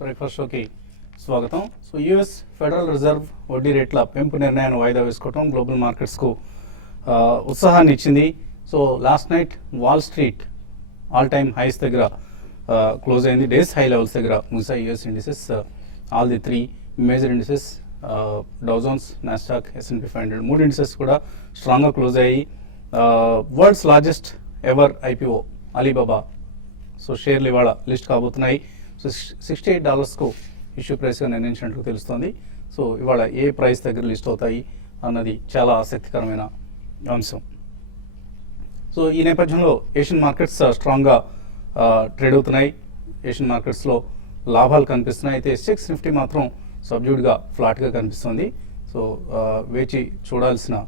Breakfast షోకి స్వాగతం. So US federal reserve వడ్డీ రేట్ల పెంపు నిర్ణయాన్ని వాయిదా వేసుకోవడం గ్లోబల్ మార్కెట్స్కు ఉత్సాహాన్ని ఇచ్చింది. So last night Wall Street all time highs దగ్గర క్లోజ్ అయింది. డేస్ హై లెవెల్స్ దగ్గర ముగిసాయి US indices. All the three major indices Dow Jones, Nasdaq, S&P 500 మూడు ఇండిసెస్ కూడా స్ట్రాంగ్గా క్లోజ్ అయ్యి world's largest ever IPO Alibaba so షేర్లు ఇవాళ లిస్ట్ కాబోతున్నాయి. సో $68కు ఇష్యూ ప్రైస్గా నిర్ణయించినట్లు తెలుస్తోంది. సో ఇవాళ ఏ ప్రైస్ దగ్గర లిస్ట్ అవుతాయి అన్నది చాలా ఆసక్తికరమైన అంశం. సో ఈ నేపథ్యంలో ఏషియన్ మార్కెట్స్ స్ట్రాంగ్గా ట్రేడ్ అవుతున్నాయి. ఏషియన్ మార్కెట్స్లో లాభాలు కనిపిస్తున్నాయి. అయితే SGX నిఫ్టీ మాత్రం సబ్డ్యూడ్గా ఫ్లాట్గా కనిపిస్తుంది. సో వేచి చూడాల్సిన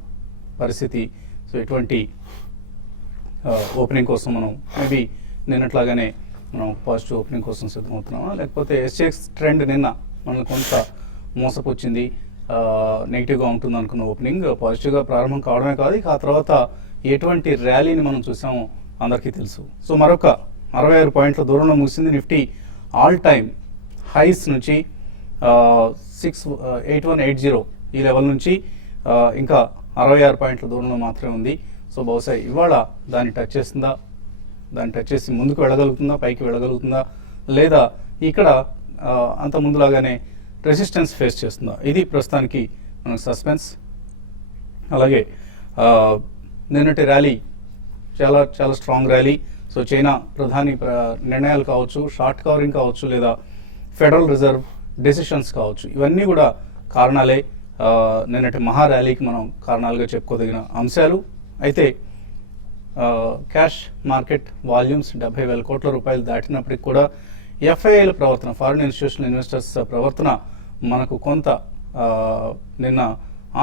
పరిస్థితి. సో ఎటువంటి ఓపెనింగ్ కోసం మనం మేబీ నిన్నట్లాగానే మనం పాజిటివ్ ఓపెనింగ్ కోసం సిద్ధమవుతున్నామా, లేకపోతే SGX ట్రెండ్ నిన్న మనకు కొంత మోసపుచ్చింది, నెగిటివ్గా ఉంటుంది అనుకున్న ఓపెనింగ్ పాజిటివ్గా ప్రారంభం కావడమే కాదు, ఇక ఆ తర్వాత ఎటువంటి ర్యాలీని మనం చూసామో అందరికీ తెలుసు. సో మరొక 66 పాయింట్ల దూరంలో ముగిసింది నిఫ్టీ. ఆల్ టైమ్ హైస్ నుంచి 8180 ఈ లెవెల్ నుంచి ఇంకా 66 పాయింట్ల దూరంలో మాత్రమే ఉంది. సో బహుశా ఇవాళ దాన్ని టచ్ చేస్తుందా, దాన్ని టచ్ చేసి ముందుకు వెళ్ళగలుగుతుందా, పైకి వెళ్ళగలుగుతుందా, లేదా ఇక్కడ అంత ముందులాగానే రెసిస్టెన్స్ ఫేస్ చేస్తుందా, ఇది ప్రస్తుతానికి మనకు సస్పెన్స్. అలాగే నిన్నటి ర్యాలీ చాలా చాలా స్ట్రాంగ్ ర్యాలీ. సో చైనా ప్రధాని నిర్ణయాలు కావచ్చు, షార్ట్ కవరింగ్ కావచ్చు, లేదా ఫెడరల్ రిజర్వ్ డెసిషన్స్ కావచ్చు, ఇవన్నీ కూడా కారణాలే. నిన్నటి మహా ర్యాలీకి మనం కారణాలుగా చెప్పుకోదగిన అంశాలు. అయితే క్యాష్ మార్కెట్ వాల్యూమ్స్ 70,000 కోట్ల రూపాయలు దాటినప్పటికి కూడా FIIల ప్రవర్తన, ఫారిన్ ఇన్స్టిట్యూషనల్ ఇన్వెస్టర్స్ ప్రవర్తన మనకు కొంత నిన్న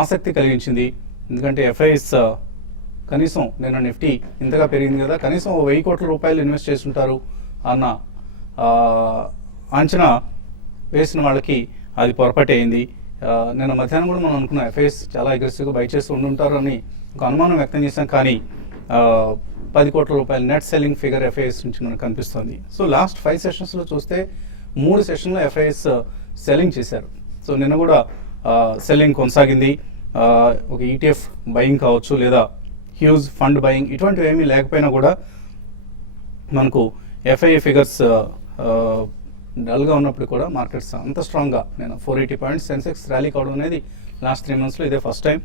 ఆసక్తి కలిగించింది. ఎందుకంటే FIIs కనీసం నిన్న నిఫ్టీ ఇంతగా పెరిగింది కదా, కనీసం 1000 కోట్ల రూపాయలు ఇన్వెస్ట్ చేస్తుంటారు అన్న అంచనా వేసిన వాళ్ళకి అది పొరపాటు అయింది. నిన్న మధ్యాహ్నం కూడా మనం అనుకున్న FIIs చాలా అగ్రెసివ్గా బై చేసి ఉండుంటారు అని ఒక అనుమానం వ్యక్తం చేశాం. కానీ 10 కోట్ల రూపాయల నెట్ సెల్లింగ్ ఫిగర్ FIIs నుంచి మనకు కనిపిస్తుంది. సో లాస్ట్ 5 సెషన్స్లో చూస్తే 3 సెషన్లో FIIs సెల్లింగ్ చేశారు. సో నిన్న కూడా సెల్లింగ్ కొనసాగింది. ఒక ETF బయింగ్ కావచ్చు, లేదా హ్యూజ్ ఫండ్ బయింగ్, ఇటువంటివి ఏమీ లేకపోయినా కూడా మనకు FII ఫిగర్స్ డల్గా ఉన్నప్పుడు కూడా మార్కెట్స్ అంత స్ట్రాంగ్గా నేను 480 పాయింట్స్ సెన్సెక్స్ ర్యాలీ కావడం అనేది లాస్ట్ 3 మంత్స్లో ఇదే ఫస్ట్ టైం.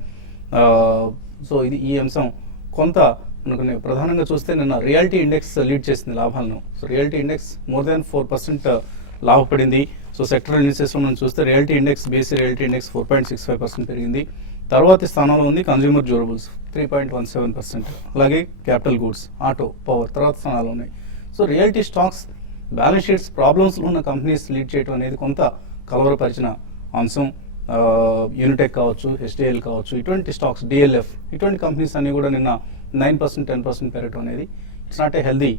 సో ఇది ఈ అంశం కొంత మనకు ప్రధానంగా చూస్తే నిన్న రియాలిటీ ఇండెక్స్ లీడ్ చేసింది లాభాలను. So realty index more than 4% లాభపడింది. సో సెక్టరల్ ఇండెక్సెస్లో మనం చూస్తే realty index, BSE realty index 4.65% పెరిగింది. తర్వాతి స్థానంలో ఉంది కన్జ్యూమర్ డ్యూరబుల్స్ 3.17%, అలాగే క్యాపిటల్ గూడ్స్, ఆటో, పవర్ తర్వాత స్థానాలు ఉన్నాయి. So realty stocks, balance sheets ప్రాబ్లమ్స్లో ఉన్న కంపెనీస్ లీడ్ చేయడం అనేది కొంత కలవరపరిచిన అంశం. యూనిటెక్ కావచ్చు, HDL కావచ్చు, ఇటువంటి స్టాక్స్, DLF, ఇటువంటి కంపెనీస్ అన్నీ కూడా నిన్న 9%, 10% పెరగడం అనేది it's not a healthy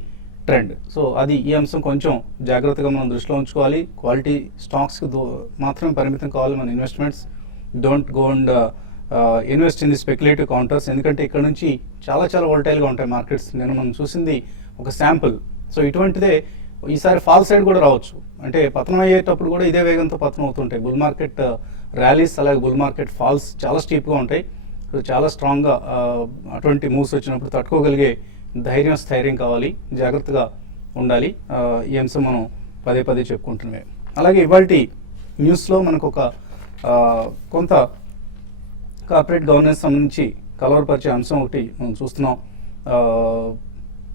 trend. So అది ఈ అంశం కొంచెం జాగ్రత్తగా మనం దృష్టిలో ఉంచుకోవాలి. క్వాలిటీ స్టాక్స్కి మాత్రమే పరిమితం కావాలి మన investments. Don't go and invest in the speculative counters, ఎందుకంటే ఇక్కడ నుంచి చాలా చాలా వోల్టైల్గా ఉంటాయి మార్కెట్స్. నేను మనం చూసింది ఒక శాంపుల్. సో ఇటువంటిదే ఈసారి ఫాల్ సైడ్ కూడా రావచ్చు. అంటే పతనం అయ్యేటప్పుడు కూడా ఇదే వేగంతో పతనం అవుతుంటాయి. బుల్ మార్కెట్ ర్యాలీస్, అలాగే బుల్ మార్కెట్ ఫాల్స్ చాలా స్టీప్గా ఉంటాయి. సో చాలా స్ట్రాంగ్గా అటువంటి మూవ్స్ వచ్చినప్పుడు తట్టుకోగలిగే ధైర్యం, స్థైర్యం కావాలి, జాగ్రత్తగా ఉండాలి. ఈ అంశం మనం పదే పదే చెప్పుకుంటున్నామే. అలాగే ఇవాళ న్యూస్లో మనకు ఒక కొంత కార్పొరేట్ గవర్నెన్స్ సంబంధించి కలవరపరిచే అంశం ఒకటి మనం చూస్తున్నాం.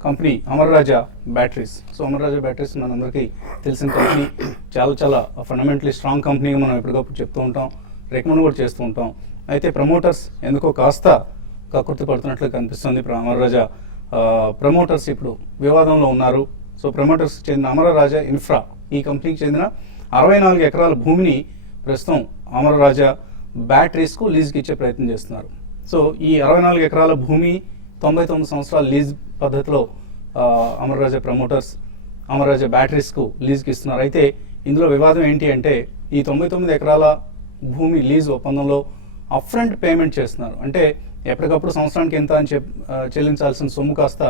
కంపెనీ అమర్ రాజా బ్యాటరీస్. సో అమర్ రాజా బ్యాటరీస్ మనందరికీ తెలిసిన కంపెనీ, చాలా చాలా ఫండమెంటలీ స్ట్రాంగ్ కంపెనీగా మనం ఎప్పటికప్పుడు చెప్తూ ఉంటాం, రికమెండ్ కూడా చేస్తూ ఉంటాం. అయితే ప్రమోటర్స్ ఎందుకో కాస్త కకృతి పడుతున్నట్లు కనిపిస్తుంది. అమర్ రాజా ప్రమోటర్స్ ఇప్పుడు వివాదంలో ఉన్నారు. సో ప్రమోటర్స్ చెందిన అమర్ రాజా ఇన్ఫ్రా, ఈ కంపెనీకి చెందిన 64 ఎకరాల భూమిని ప్రస్తుతం అమర్ రాజా బ్యాటరీస్కు లీజ్కి ఇచ్చే ప్రయత్నం చేస్తున్నారు. సో ఈ 64 ఎకరాల భూమి 99 సంవత్సరాల లీజ్ పద్ధతిలో అమర్ రాజా ప్రమోటర్స్ అమర్ రాజా బ్యాటరీస్కు లీజ్కి ఇస్తున్నారు. అయితే ఇందులో వివాదం ఏంటి అంటే ఈ 99 ఎకరాల భూమి లీజ్ ఒప్పందంలో అప్ఫ్రంట్ పేమెంట్ చేస్తున్నారు. అంటే ఎప్పటికప్పుడు సంవత్సరానికి ఎంత అని చెల్లించాల్సిన సొమ్ము కాస్త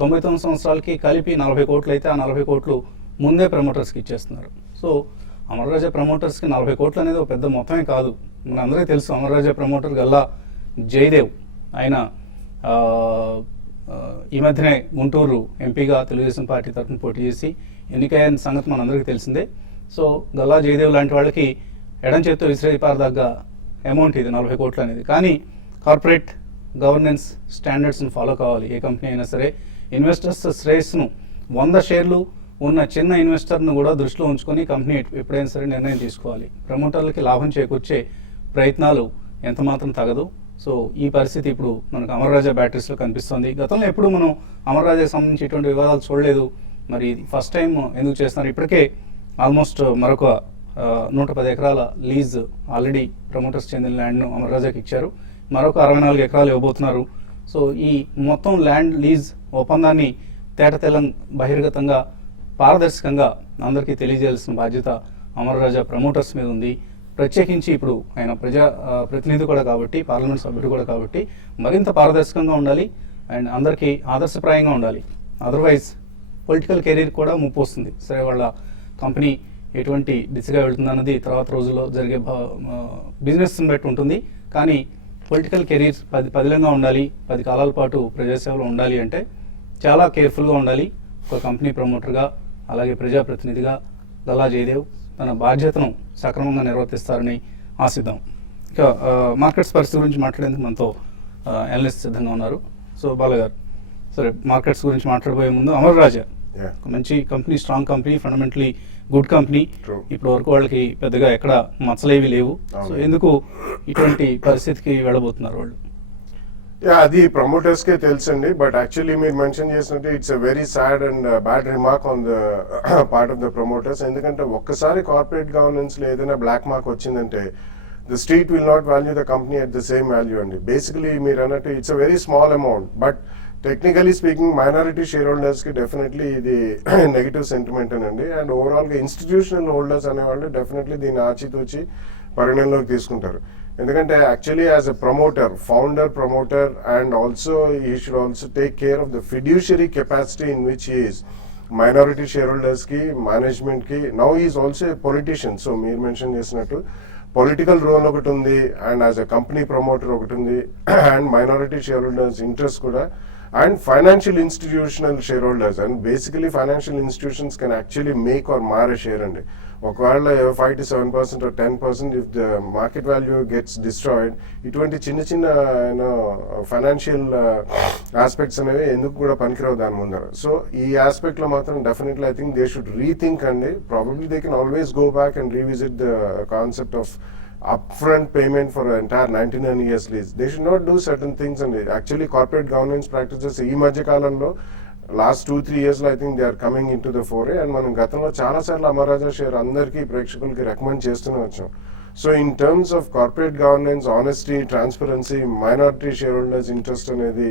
99 సంవత్సరాలకి కలిపి 40 కోట్లు అయితే ఆ 40 కోట్లు ముందే ప్రమోటర్స్కి ఇచ్చేస్తున్నారు. సో అమర్ రాజా ప్రమోటర్స్కి 40 కోట్లు అనేది ఒక పెద్ద మొత్తమే కాదు. మన అందరికీ తెలుసు అమర్ రాజా ప్రమోటర్ గల్లా జయదేవ్, ఆయన ఈ మధ్యనే గుంటూరు ఎంపీగా తెలుగుదేశం పార్టీ తరఫున పోటీ చేసి ఎన్నికైన సంగతి మనందరికీ తెలిసిందే. సో గల్లా జయదేవ్ లాంటి వాళ్ళకి ఎడం చేత్తో విసిరేపారదగ్గ అమౌంట్ ఇది 40 కోట్లు అనేది. కానీ కార్పొరేట్ గవర్నెన్స్ స్టాండర్డ్స్ని ఫాలో కావాలి ఏ కంపెనీ అయినా సరే. ఇన్వెస్టర్స్ శ్రేయస్సును 100 షేర్లు ఉన్న చిన్న ఇన్వెస్టర్ను కూడా దృష్టిలో ఉంచుకొని కంపెనీ ఎప్పుడైనా సరే నిర్ణయం తీసుకోవాలి. ప్రమోటర్లకి లాభం చేకూర్చే ప్రయత్నాలు ఎంత మాత్రం తగదు. సో ఈ పరిస్థితి ఇప్పుడు మనకు అమర్ రాజా బ్యాటరీస్లో కనిపిస్తుంది. గతంలో ఎప్పుడు మనం అమర్ రాజాకి సంబంధించి ఇటువంటి వివాదాలు చూడలేదు. మరి ఫస్ట్ టైం ఎందుకు చేస్తున్నారు? ఇప్పటికే ఆల్మోస్ట్ మరొక 110 ఎకరాల లీజ్ ఆల్రెడీ ప్రమోటర్స్ చెందిన ల్యాండ్ను అమర్ రాజాకి ఇచ్చారు. మరొక 64 ఎకరాలు ఇవ్వబోతున్నారు. సో ఈ మొత్తం ల్యాండ్ లీజ్ ఒప్పందాన్ని తేటతెల్లం బహిర్గతంగా పారదర్శకంగా అందరికీ తెలియజేయాల్సిన బాధ్యత అమర్ రాజా ప్రమోటర్స్ మీద ఉంది. ప్రత్యేకించి ఇప్పుడు ఆయన ప్రతినిధి కూడా కాబట్టి, పార్లమెంట్ సభ్యుడు కూడా కాబట్టి మరింత పారదర్శకంగా ఉండాలి అండ్ అందరికీ ఆదర్శప్రాయంగా ఉండాలి. అదర్వైజ్ పొలిటికల్ కెరీర్ కూడా ముప్పు వస్తుంది. సరే, వాళ్ళ కంపెనీ ఎటువంటి దిశగా వెళ్తుంది అన్నది తర్వాత రోజుల్లో జరిగే బిజినెస్ని బట్టి ఉంటుంది. కానీ పొలిటికల్ కెరీర్ పదిలంగా ఉండాలి, 10 కాలాల పాటు ప్రజాసేవలో ఉండాలి అంటే చాలా కేర్ఫుల్గా ఉండాలి. ఒక కంపెనీ ప్రమోటర్గా అలాగే ప్రజాప్రతినిధిగా గల్లా జయదేవ్ తన బాధ్యతను సక్రమంగా నిర్వర్తిస్తారని ఆశిద్దాం. ఇక మార్కెట్స్ పరిస్థితి గురించి మాట్లాడేందుకు మనతో అనలిస్ట్ సిద్ధంగా ఉన్నారు. సో బాలగారు, సరే మార్కెట్స్ గురించి మాట్లాడబోయే ముందు అమర్ రాజా మంచి company, strong company, fundamentally good company. ఇప్పటి వరకు వాళ్ళకి పెద్దగా ఎక్కడ మచ్చలేవి లేవు. సో ఎందుకు ఇటువంటి పరిస్థితికి వెళ్ళబోతున్నారు వాళ్ళు? అది ప్రమోటర్స్ కే తెలుసండి. బట్ యాక్చువల్లీ మీరు మెన్షన్ చేసినట్టు it's a very sad and bad remark on the part of the promoters. ఎందుకంటే ఒక్కసారి కార్పొరేట్ గవర్నెన్స్ లో ఏదైనా బ్లాక్ మార్క్ వచ్చిందంటే the street will not value the company at the same value అండి. Basically మీరు అన్నట్టు it's a very small amount, but technically speaking minority share holders కి definitely ఇది నెగిటివ్ సెంటిమెంట్ అండి. అండ్ ఓవరాల్ గా ఇన్స్టిట్యూషనల్ హోల్డర్స్ అనేవాళ్ళు definitely దీన్ని ఆచితూచి పరిగణలోకి తీసుకుంటారు. ఎందుకంటే actually as a promoter, founder promoter, and also he should also take care of the fiduciary capacity in which he is minority share holders కి, management కి. Now is also a politician. So మీరు mention చేసినట్టు political role ఒకటి ఉంది, and as a company promoter ఒకటి ఉంది, and minority share holders interest కూడా, and financial institutional shareholders. And basically financial institutions can actually make or mar a share and ఒకవేళ 5 to 7% or 10% if the market value gets destroyed, ఇటువంటి చిన్న చిన్న financial aspects అనేవి ఎందుకు కూడా పనికిరావు దాని ముందర. సో ఈ ఆస్పెక్ట్ లో మాత్రం definitely I think they should rethink అండి. Probably they can always go back and revisit the concept of upfront payment for an entire 99 years lease. They should not do certain things. And actually corporate governance practices ee madhya kalamlo last 2-3 years lo I think they are coming into the foray. And manam gatanlo chaala sarlu Amar Raja share andarki prekshakulki recommend chestuna vacham. So in terms of corporate governance, honesty, transparency, minority shareholders interest అనేది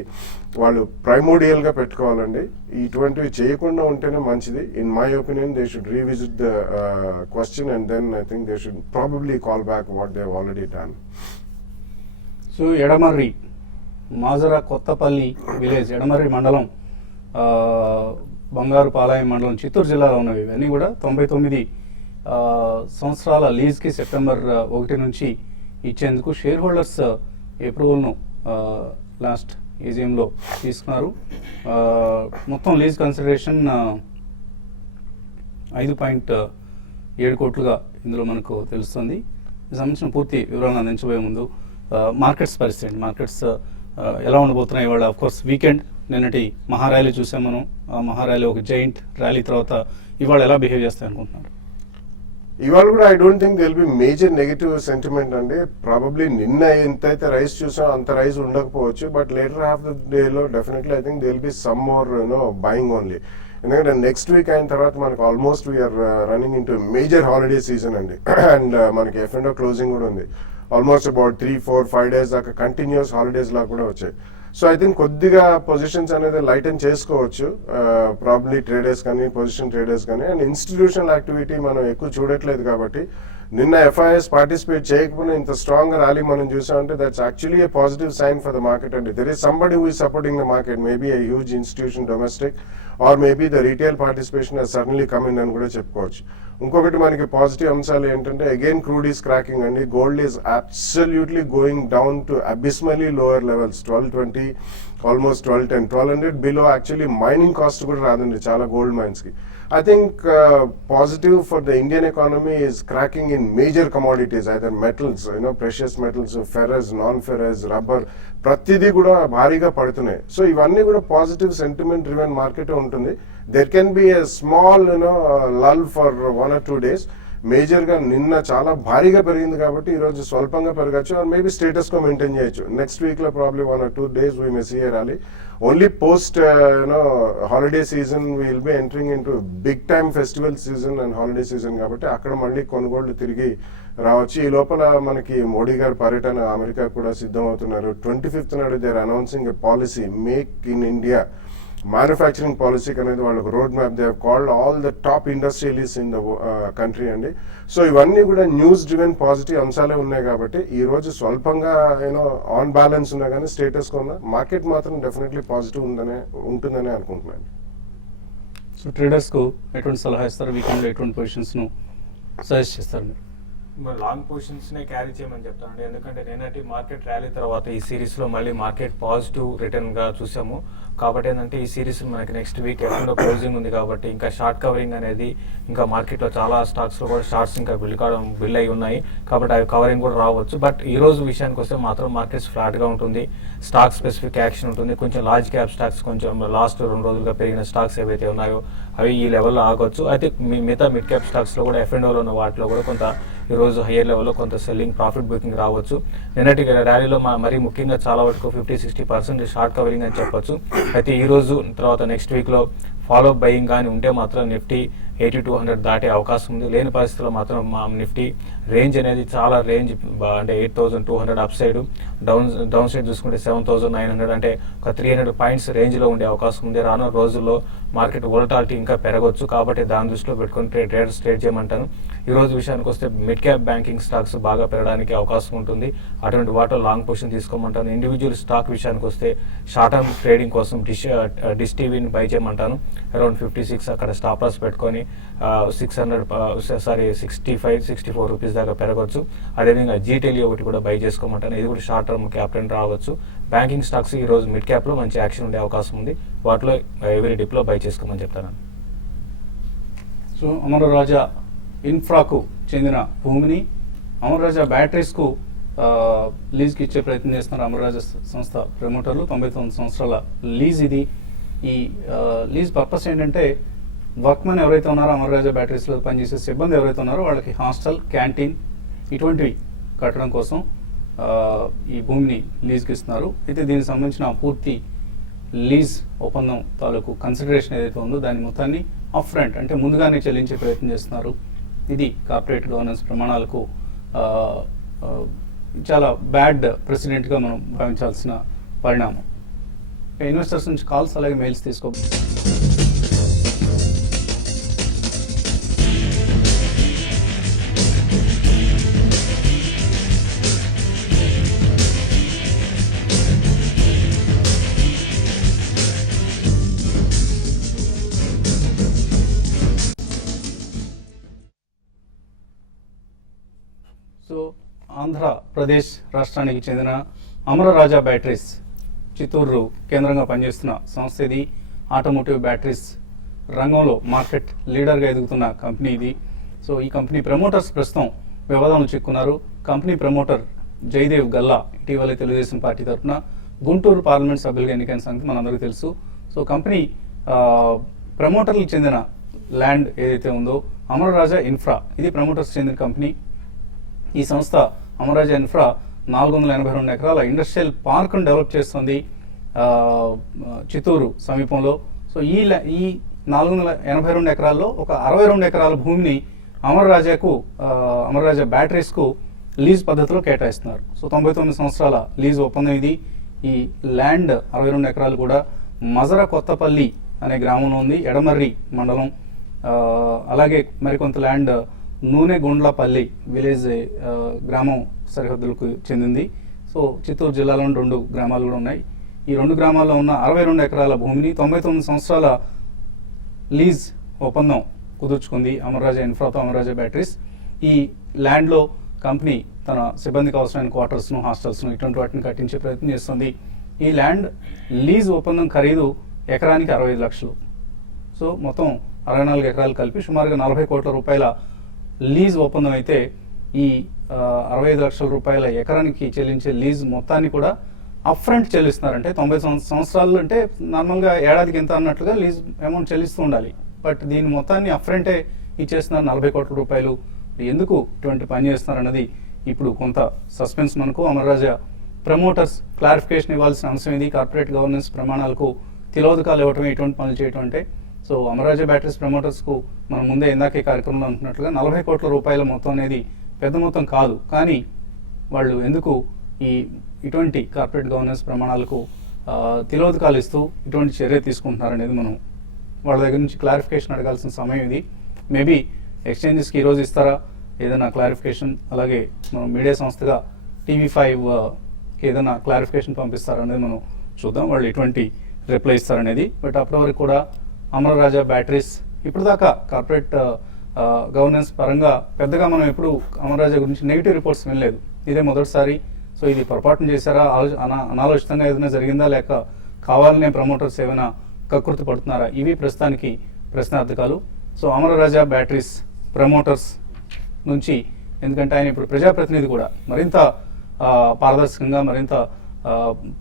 వాళ్ళు primordial గా పెట్టుకోవాలండి. ఇటువంటివి చేయకుండా ఉంటేనే మంచిది. In my opinion they should revisit the question and then I think they should probably call back what they already done. So Edamarri మాజరా Kothapalli village, Edamarri మండలం, బంగారుపాలయం మండలం, చిత్తూరు జిల్లాలో ఉన్నవి. ఇవన్నీ కూడా 99 సంవత్సరాల లీజ్కి సెప్టెంబర్ 1 నుంచి ఇచ్చేందుకు షేర్ హోల్డర్స్ అప్రూవల్ను లాస్ట్ ఏజిఎంలో తీసుకున్నారు. మొత్తం లీజ్ కన్సిడరేషన్ 5.7 కోట్లుగా ఇందులో మనకు తెలుస్తుంది. దీనికి సంబంధించిన పూర్తి వివరాలను అందించబోయే ముందు మార్కెట్స్ పరిస్థితి, మార్కెట్స్ ఎలా ఉండబోతున్నాయి ఇవాళ? ఆఫ్కోర్స్ వీకెండ్, నిన్నటి మహార్యాలీ చూసాం మనం. ఆ మహార్యాలీ ఒక జైంట్ ర్యాలీ తర్వాత ఇవాళ ఎలా బిహేవ్ చేస్తాయి అనుకుంటున్నారు? ఇవాళ కూడా I don't think they'll be major negative sentiment అండి. ప్రాబబ్లీ నిన్న ఎంతైతే రైస్ చూసాం అంత రైస్ ఉండకపోవచ్చు, బట్ లేటర్ హాఫ్ ద డేలో definitely I think they'll be some more buying only. ఎందుకంటే నెక్స్ట్ వీక్ అయిన తర్వాత మనకు almost we're running into major holiday season అండి. అండ్ మనకి F&O క్లోజింగ్ కూడా ఉంది. ఆల్మోస్ట్ అబౌట్ 3-4-5 days దాకా కంటిన్యూస్ హాలిడేస్ లా కూడా వచ్చాయి. సో ఐ థింక్ కొద్దిగా పొజిషన్స్ అనేది లైటన్ చేసుకోవచ్చు, ప్రాబ్లీ ట్రేడర్స్ కానీ, పొజిషన్ ట్రేడర్స్ కానీ. అండ్ ఇన్స్టిట్యూషనల్ యాక్టివిటీ మనం ఎక్కువ చూడట్లేదు కాబట్టి నిన్న FIS పార్టిసిపేట్ చేయకపోయినా ఇంత స్ట్రాంగ్ ర్యాలీ మనం చూసామంటే that's actually a positive sign for the market అండి. There is somebody who is supporting the market, maybe a huge institution domestic or maybe the retail participation has suddenly come in అని కూడా చెప్పుకోవచ్చు. ఇంకొకటి మనకి positive అంశాలు ఏంటంటే again crude is cracking అండి. Gold is absolutely going down to abysmally lower levels, 1220 almost 1210, 1200 below. Actually mining cost కూడా రాదండి చాలా గోల్డ్ మైన్స్ కి. I think positive for the Indian economy is cracking in major commodities, either metals, precious metals, ferrous, non-ferrous, rubber, ప్రతిదీ కూడా భారీగా పడుతున్నాయి. So ఇవన్నీ కూడా పాజిటివ్ సెంటిమెంట్ డ్రివెన్ మార్కెట్ ఉంటుంది. There can be a small lull for 1 or 2 days. Major గా నిన్న చాలా భారీగా పెరిగింది కాబట్టి ఈ రోజు స్వల్పంగా పెరగచ్చు, or maybe status quo maintain చేయొచ్చు. నెక్స్ట్ వీక్ లో probably 1 or 2 days we may see a rally. Only post holiday season we will be entering into big time festival season and holiday season కాబట్టి అక్కడ మళ్ళీ కొనుగోళ్లు తిరిగి రావచ్చు. ఈ లోపల మనకి మోడీ గారు పర్యటన అమెరికా కూడా సిద్ధమవుతున్నారు. 25th నాడు they are announcing a policy, make in India manufacturing పాలసీకి అనేది వాళ్ళకు road map they have called all the top industrialist in the country అండి. సో ఇవన్నీ కూడా న్యూస్ డ్రివెన్ పాజిటివ్ అంశాలే ఉన్నాయి కాబట్టి ఈ రోజు స్వల్పంగా ఆన్ బ్యాలెన్స్ ఉన్నా కానీ స్టేటస్ కొన్న మార్కెట్ మాత్రం డెఫినెట్లీ పాజిటివ్ ఉంటుందని అనుకుంటున్నాను. సో ట్రేడర్స్ కు ఎటువంటి సలహా ఇస్తారు? వీకెండ్ లో ఎటువంటి పొజిషన్స్ ను సజెస్ట్ చేస్తారు మీరు? మరి లాంగ్ పొజిషన్స్ నే క్యారీ చేయమని చెప్తానండి. ఎందుకంటే నిన్నటి మార్కెట్ ర్యాలీ తర్వాత ఈ సిరీస్ లో మళ్ళీ మార్కెట్ పాజిటివ్ రిటర్న్ గా చూసాము. కాబట్టి ఏంటంటే ఈ సిరీస్ మనకి నెక్స్ట్ వీక్ ఎక్కడో క్లోజింగ్ ఉంది కాబట్టి ఇంకా షార్ట్ కవరింగ్ అనేది ఇంకా మార్కెట్ లో చాలా స్టాక్స్ లో కూడా షార్ట్స్ ఇంకా బిల్ అయి ఉన్నాయి కాబట్టి అవి కవరింగ్ కూడా రావచ్చు. బట్ ఈ రోజు విషయానికి వస్తే మాత్రం మార్కెట్స్ ఫ్లాట్ గా ఉంటుంది. స్టాక్ స్పెసిఫిక్ యాక్షన్ ఉంటుంది. కొంచెం లార్జ్ క్యాప్ స్టాక్స్, కొంచెం లాస్ట్ 2 రోజులుగా పెరిగిన స్టాక్స్ ఏవైతే ఉన్నాయో అవి ఈ లెవెల్లో ఆగొచ్చు. అయితే మిగతా మిడ్ క్యాప్ స్టాక్స్ లో కూడా F&Oలో ఉన్న వాటిలో కూడా కొంత ఈ రోజు హయ్యర్ లెవెల్లో కొంత సెల్లింగ్ ప్రాఫిట్ బుకింగ్ రావచ్చు. నిన్నటి ర్యాలీలో మరీ ముఖ్యంగా చాలా వరకు 50-60% షార్ట్ కవరింగ్ అని చెప్పొచ్చు. అయితే ఈ రోజు తర్వాత నెక్స్ట్ వీక్ లో ఫాలో అప్ బయింగ్ కానీ ఉంటే మాత్రం నిఫ్టీ 8200 దాటే అవకాశం ఉంది. లేని పరిస్థితుల్లో మాత్రం మా నిఫ్టీ రేంజ్ అనేది చాలా రేంజ్ అంటే 8200 అప్ సైడ్, డౌన్ సైడ్ చూసుకుంటే 7900 అంటే ఒక 300 పాయింట్స్ రేంజ్ లో ఉండే అవకాశం ఉంది. రానున్న రోజుల్లో మార్కెట్ వోలటాలిటీ ఇంకా పెరగవచ్చు కాబట్టి దాని దృష్టిలో పెట్టుకుని ట్రేడర్స్ ట్రేడ్ చేయమంటాను. ఈ రోజు విషయానికి వస్తే మిడ్ క్యాప్ బ్యాంకింగ్ స్టాక్స్ బాగా పెరగడానికి అవకాశం ఉంటుంది. అటువంటి వాటిలో లాంగ్ పొజిషన్ తీసుకోమంటాను. ఇండివిజువల్ స్టాక్ విషయానికి వస్తే షార్ట్ టర్మ్ ట్రేడింగ్ కోసం డిష్ టీవీని బై చేయమంటాను. అరౌండ్ 56 అక్కడ స్టాప్ లాస్ పెట్టుకొని 65-64 రూపీస్ దాకా పెరగవచ్చు. అదేవిధంగా జీటెలి ఒకటి కూడా బై చేసుకోమంటాను. ఇది కూడా షార్ట్ టర్మ్ క్యాపిటల్ రావచ్చు. బ్యాంకింగ్ స్టాక్స్ ఈ రోజు మిడ్ క్యాప్ లో మంచి యాక్షన్ ఉండే అవకాశం ఉంది. వాటిలో ఎవరీ డిప్ లో బై చేసుకోమని చెప్తాను. సో అమర రాజా ఇన్ఫ్రాకు చెందిన భూమిని అమర్ రాజా బ్యాటరీస్కు లీజ్కి ఇచ్చే ప్రయత్నం చేస్తున్నారు అమర్ రాజా సంస్థ ప్రమోటర్లు. 99 సంవత్సరాల లీజ్ ఇది. ఈ లీజ్ పర్పస్ ఏంటంటే వర్క్మెన్ ఎవరైతే ఉన్నారో అమర్ రాజా బ్యాటరీస్లో పనిచేసే సిబ్బంది ఎవరైతే ఉన్నారో వాళ్ళకి హాస్టల్, క్యాంటీన్ ఇటువంటివి కట్టడం కోసం ఈ భూమిని లీజ్కి ఇస్తున్నారు. అయితే దీనికి సంబంధించిన పూర్తి లీజ్ ఒప్పందం తాలూకు కన్సిడరేషన్ ఏదైతే ఉందో దాని మొత్తాన్ని అప్ ఫ్రంట్ అంటే ముందుగానే చెల్లించే ప్రయత్నం చేస్తున్నారు. ఇది కార్పొరేట్ గవర్నెన్స్ ప్రమాణాలకు చాలా బ్యాడ్ ప్రెసిడెంట్గా మనం భావించాల్సిన పరిణామం. ఇన్వెస్టర్స్ నుంచి కాల్స్ అలాగే మెయిల్స్ తీసుకో. సో ఆంధ్రప్రదేశ్ రాష్ట్రానికి చెందిన అమర రాజా బ్యాటరీస్ చిత్తూరు కేంద్రంగా పనిచేస్తున్న సంస్థ ఇది. ఆటోమోటివ్ బ్యాటరీస్ రంగంలో మార్కెట్ లీడర్గా ఎదుగుతున్న కంపెనీ ఇది. సో ఈ కంపెనీ ప్రమోటర్స్ ప్రస్తుతం వివాదంలో చిక్కున్నారు. కంపెనీ ప్రమోటర్ జయదేవ్ గల్లా ఇటీవలే తెలుగుదేశం పార్టీ తరఫున గుంటూరు పార్లమెంట్ సభ్యులుగా ఎన్నికైన సంగతి మనందరికీ తెలుసు. సో కంపెనీ ప్రమోటర్లకు చెందిన ల్యాండ్ ఏదైతే ఉందో అమర రాజా ఇన్ఫ్రా, ఇది ప్రమోటర్స్ చెందిన కంపెనీ. ఈ సంస్థ అమర రాజా ఇన్ఫ్రా 482 ఎకరాల ఇండస్ట్రియల్ పార్క్ను డెవలప్ చేస్తుంది చిత్తూరు సమీపంలో. సో ఈ 482 ఎకరాల్లో ఒక 62 ఎకరాల భూమిని అమర రాజా బ్యాటరీస్కు లీజ్ పద్ధతిలో కేటాయిస్తున్నారు. సో 99 సంవత్సరాల లీజ్ ఒప్పందం ఇది. ఈ ల్యాండ్ 62 ఎకరాలు కూడా మజర కొత్తపల్లి అనే గ్రామంలో ఉంది, ఎడమర్రి మండలం. అలాగే మరికొంత ల్యాండ్ నూనెగుండ్లపల్లి విలేజ్ గ్రామం సరిహద్దులకు చెందింది. సో చిత్తూరు జిల్లాలో 2 గ్రామాలు కూడా ఉన్నాయి. ఈ 2 గ్రామాల్లో ఉన్న 62 ఎకరాల భూమిని 99 సంవత్సరాల లీజ్ ఒప్పందం కుదుర్చుకుంది అమర్రాజా ఇన్ఫ్రాతో అమర్రాజా బ్యాటరీస్. ఈ ల్యాండ్లో కంపెనీ తన సిబ్బందికి అవసరమైన క్వార్టర్స్ను, హాస్టల్స్ను ఇటువంటి వాటిని కట్టించే ప్రయత్నం చేస్తుంది. ఈ ల్యాండ్ లీజ్ ఒప్పందం ఖరీదు ఎకరానికి 65 లక్షలు. సో మొత్తం 64 ఎకరాలు కలిపి సుమారుగా 40 కోట్ల రూపాయల లీజ్ ఒప్పందం అయితే ఈ 65 లక్షల రూపాయల ఎకరానికి చెల్లించే లీజ్ మొత్తాన్ని కూడా అప్ఫ్రంట్ చెల్లిస్తున్నారంటే 90 సంవత్సరాలు అంటే నార్మల్గా ఏడాదికి ఎంత అన్నట్లుగా లీజ్ అమౌంట్ చెల్లిస్తూ ఉండాలి. బట్ దీని మొత్తాన్ని అప్ఫ్రంటే ఇచ్చేస్తున్నారు 40 కోట్ల రూపాయలు. ఎందుకు ఇటువంటి పని చేస్తున్నారు అన్నది ఇప్పుడు కొంత సస్పెన్స్. మనకు అమర్రాజా ప్రమోటర్స్ క్లారిఫికేషన్ ఇవ్వాల్సిన అంశం ఇది. కార్పొరేట్ గవర్నెన్స్ ప్రమాణాలకు తిలోదకాలు ఇవ్వటమే ఇటువంటి పనులు చేయటం అంటే. సో అమర్రాజా బ్యాటరీస్ ప్రమోటర్స్కు మనం ముందే ఇందాకే కార్యక్రమంలో అనుకున్నట్లుగా 40 కోట్ల రూపాయల మొత్తం అనేది పెద్ద మొత్తం కాదు. కానీ వాళ్ళు ఎందుకు ఇటువంటి కార్పొరేట్ గవర్నెన్స్ ప్రమాణాలకు తిలోదకాలు ఇస్తూ ఇటువంటి చర్య తీసుకుంటున్నారు అనేది మనం వాళ్ళ దగ్గర నుంచి క్లారిఫికేషన్ అడగాల్సిన సమయం ఇది. మేబీ ఎక్స్చేంజెస్కి ఈరోజు ఇస్తారా ఏదైనా క్లారిఫికేషన్, అలాగే మనం మీడియా సంస్థగా TV5కి ఏదైనా క్లారిఫికేషన్ పంపిస్తారా అనేది మనం చూద్దాం, వాళ్ళు ఎటువంటి రిప్లై ఇస్తారనేది. బట్ అప్పటి వరకు కూడా అమర్రాజా బ్యాటరీస్ ఇప్పుడు దాకా కార్పొరేట్ గవర్నెన్స్ పరంగా పెద్దగా మనం ఎప్పుడు అమర్రాజా గురించి నెగిటివ్ రిపోర్ట్స్ వినలేదు. ఇదే మొదటిసారి. సో ఇది పొరపాటున చేశారా, అనాలోచితంగా ఏదైనా జరిగిందా, లేక కావాలనే ప్రమోటర్స్ ఏమైనా కకృతి పడుతున్నారా, ఇవి ప్రస్తుతానికి ప్రశ్నార్థకాలు. సో అమర్రాజా బ్యాటరీస్ ప్రమోటర్స్ నుంచి, ఎందుకంటే ఆయన ఇప్పుడు ప్రజాప్రతినిధి కూడా, మరింత పారదర్శకంగా మరింత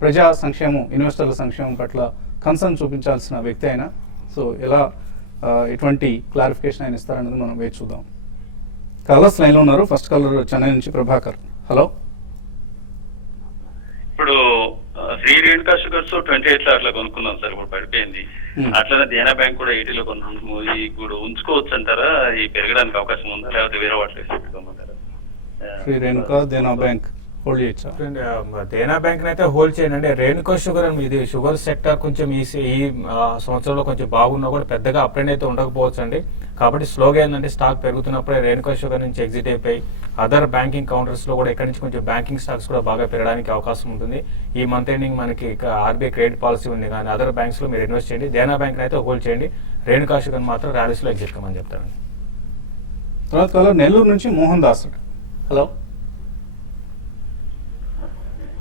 ప్రజా సంక్షేమం, ఇన్వెస్టర్ల సంక్షేమం పట్ల కన్సర్న్ చూపించాల్సిన వ్యక్తి ఆయన. సో ఎలా ఎటువంటి క్లారిఫికేషన్ ఆయన ఇస్తారనేది మనం వేచి చూద్దాం. కలర్స్ లైన్లో ఉన్నారు. ఫస్ట్ కలర్ చెన్నై నుంచి ప్రభాకర్. హలో. ఇప్పుడు శ్రీ రేణుకా షుగర్స్ 28 అట్లా కొనుక్కున్నాం సార్, ఇప్పుడు పడిపోయింది. అట్లనే దేనా బ్యాంక్ కూడా 80లో కొన్నాము. ఇప్పుడు ఉంచుకోవచ్చు అంటారా? ఈ పెరగడానికి అవకాశం ఉందా, లేకపోతే వేరే వాటిలో వేసుకోమంటారా? శ్రీ రేణుకా దేనా బ్యాంక్ హోల్డ్ చేయొచ్చా? దేనా బ్యాంక్ అయితే హోల్డ్ చేయండి. అంటే రేణుకా షుగర్ అని ఇది షుగర్ సెక్టర్ కొంచెం ఈ సంవత్సరంలో కొంచెం బాగున్నా కూడా పెద్దగా అప్రెండ్ అయితే ఉండకపోవచ్చు అండి. కాబట్టి స్లోగా ఏంటంటే స్టాక్ పెరుగుతున్నప్పుడే రేణుకా షుగర్ నుంచి ఎగ్జిట్ అయిపోయి అదర్ బ్యాంకింగ్ కౌంటర్స్ లో కూడా ఇక్కడ నుంచి కొంచెం బ్యాంకింగ్ స్టాక్స్ కూడా బాగా పెరగడానికి అవకాశం ఉంటుంది. ఈ మంత్ ఎండింగ్ మనకి ఆర్బీఐ క్రెడిట్ పాలసీ ఉంది, కానీ అదర్ బ్యాంక్స్ లో మీరు ఇన్వెస్ట్ చేయండి. దేనా బ్యాంక్ అయితే హోల్డ్ చేయండి. రేణుకా షుగర్ మాత్రం ర్యాలీస్ లో ఎగ్జిట్ కమని చెప్తారండి. తర్వాత కలర్ నెల్లూరు నుంచి Mohan Das. Hello.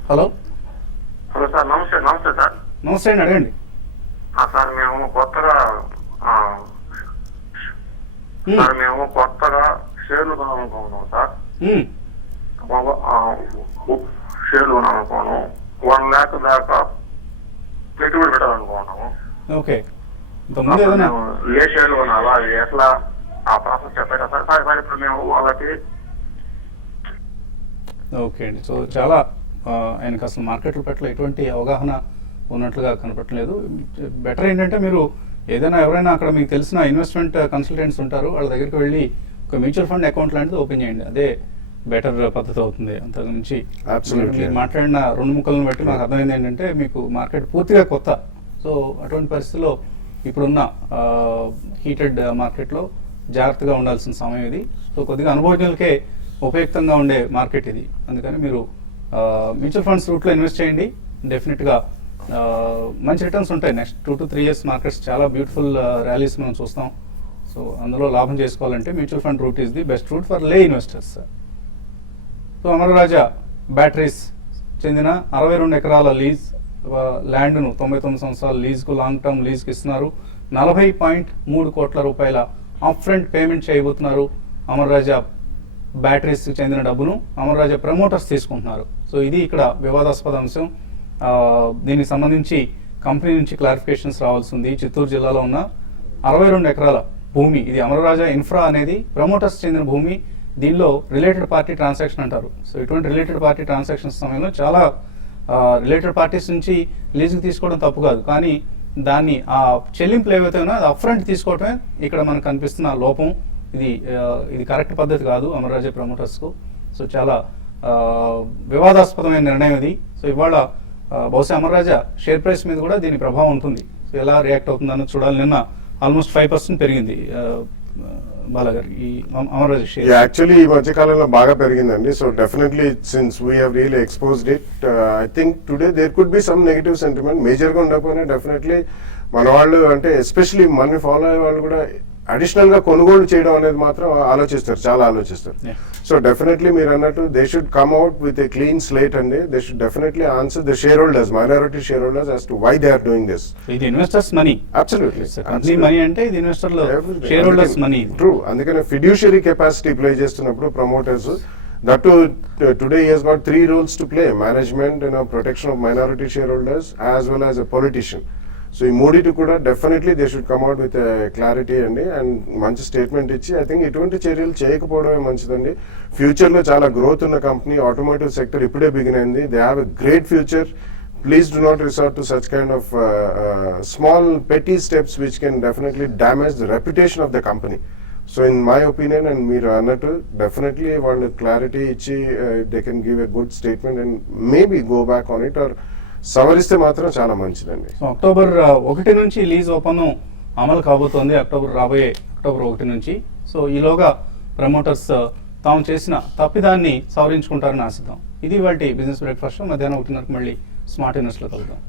Hello. Hello sir, నమస్తే. నమస్తే సార్. నమస్తే అండి, అడగండి. సార్ మేము కొత్తగా షేర్లు కొనాలనుకున్నాం సార్. షేర్లు కొనాలనుకోను 1 lakh దాకా పెట్టుబడి పెట్టాలనుకున్నాము. ఓకే. ఇంతకుముందు ఏదైనా ఏ షేర్లు కొనాలా, ఎట్లా ఆ ప్రాసెస్ చెప్పారా సార్? సార్ ఇప్పుడు మేము వాళ్ళకి. ఓకే అండి. సో చాలా ఆయనకు అసలు మార్కెట్ల పట్ల ఎటువంటి అవగాహన ఉన్నట్లుగా కనపడలేదు. బెటర్ ఏంటంటే మీరు ఏదైనా ఎవరైనా అక్కడ మీకు తెలిసిన ఇన్వెస్ట్మెంట్ కన్సల్టెంట్స్ ఉంటారు, వాళ్ళ దగ్గరికి వెళ్ళి ఒక మ్యూచువల్ ఫండ్ అకౌంట్ లాంటిది ఓపెన్ చేయండి. అదే బెటర్ పద్ధతి అవుతుంది. అంతకుమించి మీరు మాట్లాడిన 2 ముక్కలను బట్టి నాకు అర్థమైంది ఏంటంటే మీకు మార్కెట్ పూర్తిగా కొత్త. సో అటువంటి పరిస్థితుల్లో ఇప్పుడున్న హీటెడ్ మార్కెట్లో జాగ్రత్తగా ఉండాల్సిన సమయం ఇది. సో కొద్దిగా అనుభవజ్ఞులకే ఉపయుక్తంగా ఉండే మార్కెట్ ఇది. అందుకని మీరు మ్యూచువల్ ఫండ్స్ రూట్లో ఇన్వెస్ట్ చేయండి. డెఫినెట్గా మంచి రిటర్న్స్ ఉంటాయి. నెక్స్ట్ 2 to 3 years మార్కెట్స్ చాలా బ్యూటిఫుల్ ర్యాలీస్ మనం చూస్తాం. సో అందులో లాభం చేసుకోవాలంటే mutual fund route is the best route for లే ఇన్వెస్టర్స్. సో అమర్రాజా బ్యాటరీస్ చెందిన 62 ఎకరాల లీజ్ ల్యాండ్ను 99 సంవత్సరాల లీజ్కు, లాంగ్ టర్మ్ లీజ్కి ఇస్తున్నారు. 40.3 కోట్ల రూపాయల అప్ ఫ్రంట్ పేమెంట్ చేయబోతున్నారు. అమర్రాజా బ్యాటరీస్కి చెందిన డబ్బును అమర్రాజా ప్రమోటర్స్ తీసుకుంటున్నారు. సో ఇది ఇక్కడ వివాదాస్పద అంశం. దీనికి సంబంధించి కంపెనీ నుంచి క్లారిఫికేషన్స్ రావాల్సి ఉంది. చిత్తూరు జిల్లాలో ఉన్న 62 ఎకరాల భూమి, ఇది అమర్రాజా ఇన్ఫ్రా అనేది ప్రమోటర్స్ చెందిన భూమి. దీనిలో రిలేటెడ్ పార్టీ ట్రాన్సాక్షన్ అంటారు. సో ఇటువంటి రిలేటెడ్ పార్టీ ట్రాన్సాక్షన్స్ సమయంలో చాలా రిలేటెడ్ పార్టీస్ నుంచి లీజుకి తీసుకోవడం తప్పు కాదు, కానీ దాన్ని ఆ చెల్లింపులు ఏవైతే ఉన్నాయో అది అప్ఫ్రంట్ తీసుకోవటమే ఇక్కడ మనకు కనిపిస్తున్న లోపం. ఇది కరెక్ట్ పద్ధతి కాదు అమర్రాజా ప్రమోటర్స్కు. సో చాలా వివాదాస్పదమైన నిర్ణయం ఇది. సో ఇవాళ బహుశా అమర్రాజా షేర్ ప్రైస్ మీద కూడా దీని ప్రభావం ఉంటుంది. సో ఎలా రియాక్ట్ అవుతుందన్నది చూడాలి. నిన్న ఆల్మోస్ట్ 5% పెరిగింది బాలాగారు ఈ అమరావతి షేర్? యాక్చువల్లీ ఈ మధ్య కాలంలో బాగా పెరిగిందండి. So definitely since we have really exposed it, I think today there could be some negative sentiment. మేజర్గా ఉండకపోయినా డెఫినెట్లీ మన వాళ్ళు అంటే ఎస్పెషలీ మనని ఫాలో అయ్యే వాళ్ళు కూడా అడిషనల్ గా కొనుగోలు చేయడం అనేది మాత్రం ఆలోచిస్తారు, చాలా ఆలోచిస్తారు. Yeah. సో డెఫినెట్లీ మీరు అన్నట్టు they should come out with a clean slate అండి. They should definitely answer the share holders, minority share holders as to why they are doing this. ఇది investors money, absolutely company money అంటే ఇది ఇన్వెస్టర్ల share holders money. True. అందుకనే fiduciary capacity play చేస్తున్నప్పుడు promoters that today he has got 3 roles to play: management, protection of minority shareholders as well as a politician. So ఈ మూడిటి కూడా definitely they should come out with clarity అండి, and మంచి statement ఇచ్చి I think ఇటువంటి చర్యలు చేయకపోవడమే మంచిదండి. ఫ్యూచర్లో చాలా గ్రోత్ ఉన్న కంపెనీ, ఆటోమోటివ్ సెక్టర్ ఇప్పుడే బిగిన్ అయింది. They have a great future. Please do not resort to such kind of small petty steps which can definitely damage the reputation of the company. So in my opinion, and మీరు అన్నట్టు definitely వాళ్ళు clarity ఇచ్చి they can give a good statement and maybe go back on it or సవరిస్తే మాత్రం చాలా మంచిదండి. So October 1 నుంచి lease ఒప్పందం అమలు కాబోతోంది, రాబోయే అక్టోబర్ 1 నుంచి. సో ఈలోగా ప్రమోటర్స్ తాము చేసిన తప్పిదాన్ని సవరించుకుంటారని ఆశిద్దాం. ఇది వాటి బిజినెస్ బ్రేక్ఫాస్ట్. మధ్యాహ్నం 1:30 మళ్ళీ స్మార్ట్ ఇన్వెస్ట్లో కలుద్దాం.